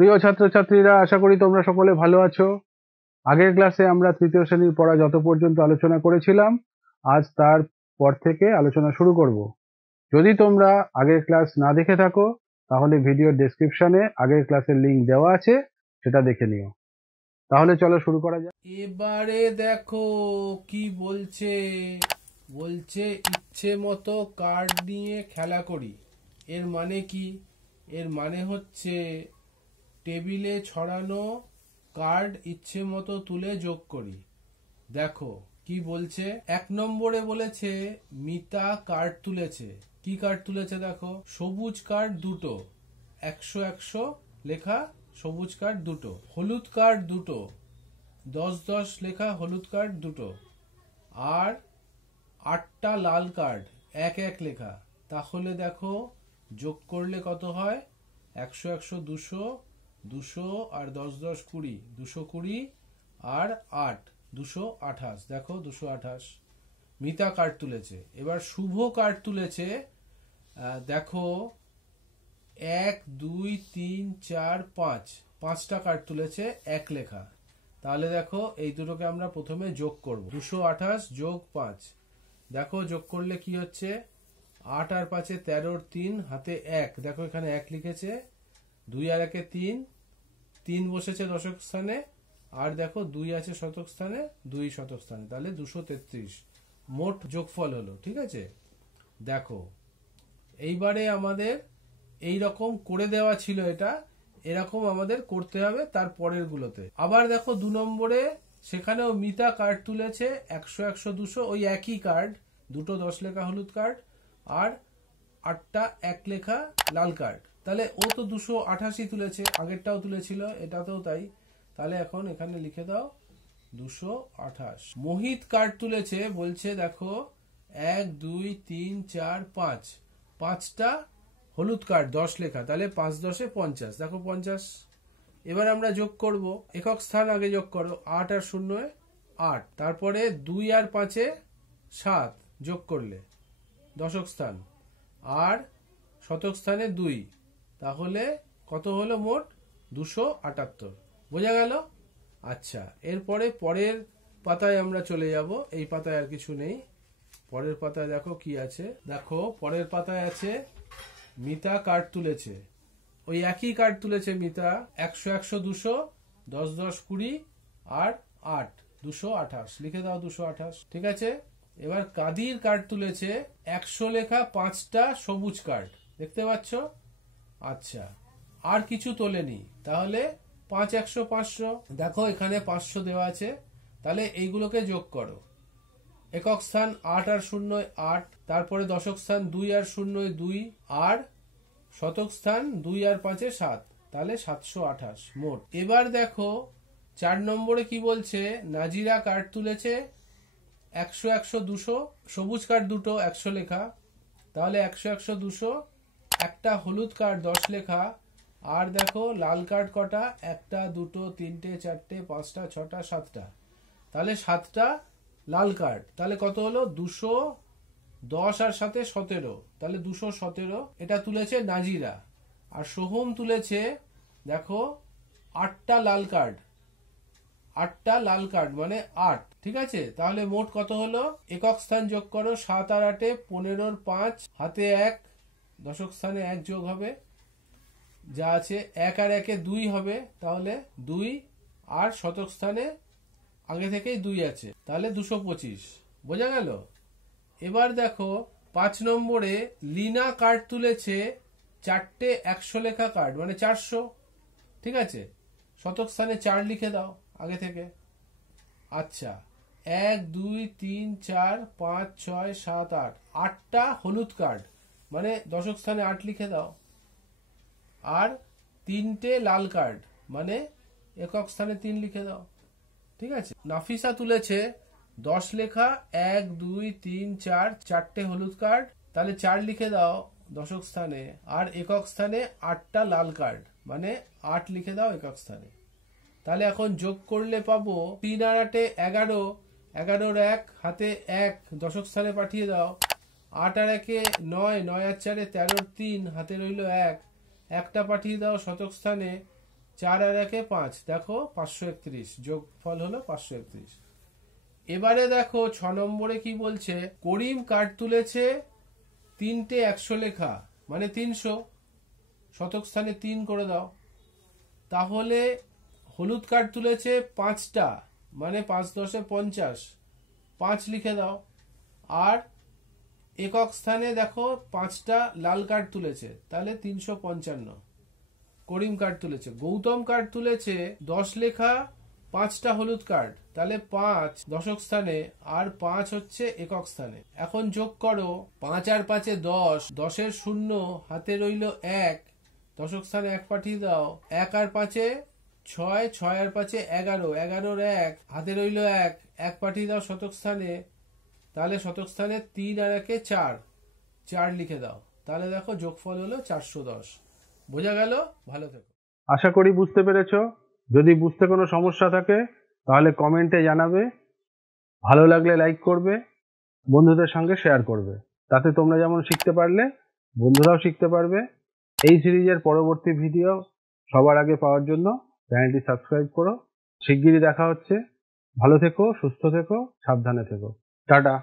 প্রিয় ছাত্রছাত্রীরা, আশা করি তোমরা সকলে ভালো আছো। আগের ক্লাসে আমরা তৃতীয় শ্রেণীর পড়া যত পর্যন্ত আলোচনা করেছিলাম, আজ তার পর থেকে আলোচনা শুরু করব। যদি তোমরা আগের ক্লাস না দেখে থাকো, তাহলে ভিডিওর ডেসক্রিপশনে আগের ক্লাসের লিংক দেওয়া আছে, সেটা দেখে নিও। তাহলে চলো শুরু করা যাক। এবারে দেখো কি বলছে। বলছে ইচ্ছে মতো কার্ড নিয়ে খেলা করি। এর মানে কি? এর মানে হচ্ছে টেবিলে ছড়ানো কার্ড ইচ্ছে মতো তুলে যোগ করি। দেখো কি বলছে। 1 নম্বরে বলেছে মিতা কার্ড তুলেছে। কি কার্ড তুলেছে দেখো, সবুজ কার্ড দুটো, 100 লেখা সবুজ কার্ড দুটো, হলুদ কার্ড দুটো, 10 লেখা হলুদ কার্ড দুটো, আর 8টা লাল কার্ড 1 লেখা। তাহলে দেখো যোগ করলে কত হয়? 100 200, 200 আর 10 20, 220 আর 8 228। দেখো 228 মিতা কার্ড তুলেছে। এবার শুভ কার্ড তুলেছে। দেখো 1 2 3 4 5, 5টা কার্ড তুলেছে 1 লেখা। তাহলে দেখো এই দুটোকে আমরা প্রথমে যোগ করব। 228 যোগ 5, দেখো যোগ করলে কি হচ্ছে? 8 আর 5 13, 3 হাতে 1, দেখো এখানে 1 লিখেছে, 2 আর 1 3, 3 বসেছে দশক স্থানে, আর দেখো 2 আছে শতক স্থানে, 2 শতক স্থানে, তাহলে 233 মোট যোগফল হলো। ঠিক আছে, দেখো এইবারে আমাদের এই রকম করে দেওয়া ছিল, এটা এরকম আমাদের করতে হবে তার পরের গুলোতে। আবার দেখো 2 নম্বরে সেখানেও মিতা কার্ড তুলেছে 100 100 200, ওই একই কার্ড, দুটো 10 লেখা হলুদ কার্ড আর 8টা 1 লেখা লাল কার্ড। তাহলে ও তো 288 তুলেছে, আগেরটাও তুলেছিল, এটাতেও তাই। তাহলে এখন এখানে লিখে দাও 228। মোহিত কার্ড তুলেছে, বলছে দেখো 1 2 3 4 5, 5টা হলুদ কার্ড 10 লেখা, তাহলে 5 10 50, দেখো 50। এবার আমরা যোগ করব, একক স্থান আগে যোগ করো, 8 আর 0 8, তারপরে 2 আর 5 7 যোগ করলে দশক স্থান, আর শতক স্থানে 2, তাহলে কত হলো মোট? 278। বোঝা গেল? আচ্ছা, এরপরে পরের পাতায় আমরা চলে যাব। এই পাতায় আর কিছু নেই। পরের পাতায় দেখো কি আছে। দেখো পরের পাতায় আছে মিতা কার্ড তুলেছে, ওই একই কার্ড তুলেছে মিতা, 100 100 200, 10 10 20 আর 8 228, লিখে দাও 228। ঠিক আছে, এবার কাদির কার্ড তুলেছে 100 লেখা 5টা সবুজ কার্ড, দেখতে পাচ্ছ? আচ্ছা, আর কিছু তোলেনি, তাহলে 5 100 500, দেখো এখানে 500 দেওয়া আছে, তাহলে এইগুলোকে যোগ করো। একক স্থান 8 আর 0 8, তারপরে দশক স্থান 2 আর 0 2, আর শতক স্থান 2 আর 5 7, তাহলে 728 মোট। এবার দেখো 4 নম্বরে কি বলছে। নাজিরা কার্ড তুলেছে 100 100 200, সবুজ কার্ড দুটো 100 লেখা, তাহলে 100 100 200, একটা হলুদ কার্ড 10 লেখা, আর দেখো লাল কার্ড কটা? 1টা 2টো 3টে 4টে 5টা 6টা 7টা, তাহলে 7টা লাল কার্ড, তাহলে কত হলো? 210 আর 7 17, তাহলে 217। এটা তুলেছে নাজিরা। আর সোহম তুলেছে দেখো 8টা লাল কার্ড, 8টা লাল কার্ড মানে 8। ঠিক আছে, তাহলে মোট কত হলো? একক স্থান যোগ করো, 7 আর 8 15, 5 হাতে 1, দশক স্থানে 1 যোগ হবে, যা আছে 1 আর 1 2 হবে, তাহলে 2, আর শতক স্থানে আগে থেকেই 2 আছে, তাহলে 225। বোঝা গেল? এবার দেখো 5 নম্বরে লিনা কার্ড তুলেছে 4টে 100 লেখা কার্ড মানে 400। ঠিক আছে, শতক স্থানে 4 লিখে দাও আগে থেকে। আচ্ছা, 1 2 3 4 5 6 7 8, 8টা হলুদ কার্ড মানে দশক স্থানে 8 লিখে দাও, আর 3টে লাল কার্ড মানে একক স্থানে 3 লিখে দাও। ঠিক আছে, নাফিসা তুলেছে 10 লেখা 1 2 3 4, 4টে হলুদ কার্ড, তাহলে 4 লিখে দাও দশক স্থানে, আর একক স্থানে 8টা লাল কার্ড মানে 8 লিখে দাও একক স্থানে। তাহলে এখন যোগ করলে পাবো 3 আর 8 11, 11 1 হাতে 1 দশক স্থানে পাঠিয়ে দাও, 8 আর 1 9, 9 আর 4 13, 3 হাতে রইল 1, একটা পাঠিয়ে দাও শতক স্থানে, 4 আর 1 5, দেখো 531, যোগফল হলো 531। এবারে দেখো 6 নম্বরে কি বলছে, করিম কার্ড তুলেছে 3টে 100 লেখা, মানে 300, শতক স্থানে 3 করে দাও। তাহলে হলুদ কার্ড তুলেছে 5টা, মানে 5 10 50, 5 লিখে দাও। আর একক স্থানে দেখো 5টা লাল কার্ড তুলেছে, তাহলে 355। করিম কার্ড তুলেছে। গৌতম কার্ড তুলেছে 10 লেখা, 5টা হলুদ কার্ড, তাহলে 5 দশক স্থানে আর 5 হচ্ছে একক স্থানে। এখন যোগ করো, 5 আর 5 10, 10-এর 0 হাতে রইল 1, দশক স্থানে 1 পাঠিয়ে দাও। 1 আর 5 6, 6 আর 5 11, 11-র 1 হাতে রইল 1, 1 পাঠিয়ে দাও শতক স্থানে, তাহলে শতক স্থানে 3 আর 1 4, 4 লিখে দাও। তাহলে দেখো যোগফল হলো 410। বোঝা গেল? ভালো থেকো। আশা করি বুঝতে পেরেছো। যদি বুঝতে কোনো সমস্যা থাকে তাহলে কমেন্টে জানাবে। ভালো লাগলে লাইক করবে, বন্ধুদের সঙ্গে শেয়ার করবে। তাতে তোমরা যেমন শিখতে পারলে বন্ধুরাও শিখতে পারবে। এই সিরিজের পরবর্তী ভিডিও সবার আগে পাওয়ার জন্য চ্যানেলটি সাবস্ক্রাইব করো। শিগগিরই দেখা হচ্ছে। ভালো থেকো, সুস্থ থেকো, সাবধানে থেকো। টাটা।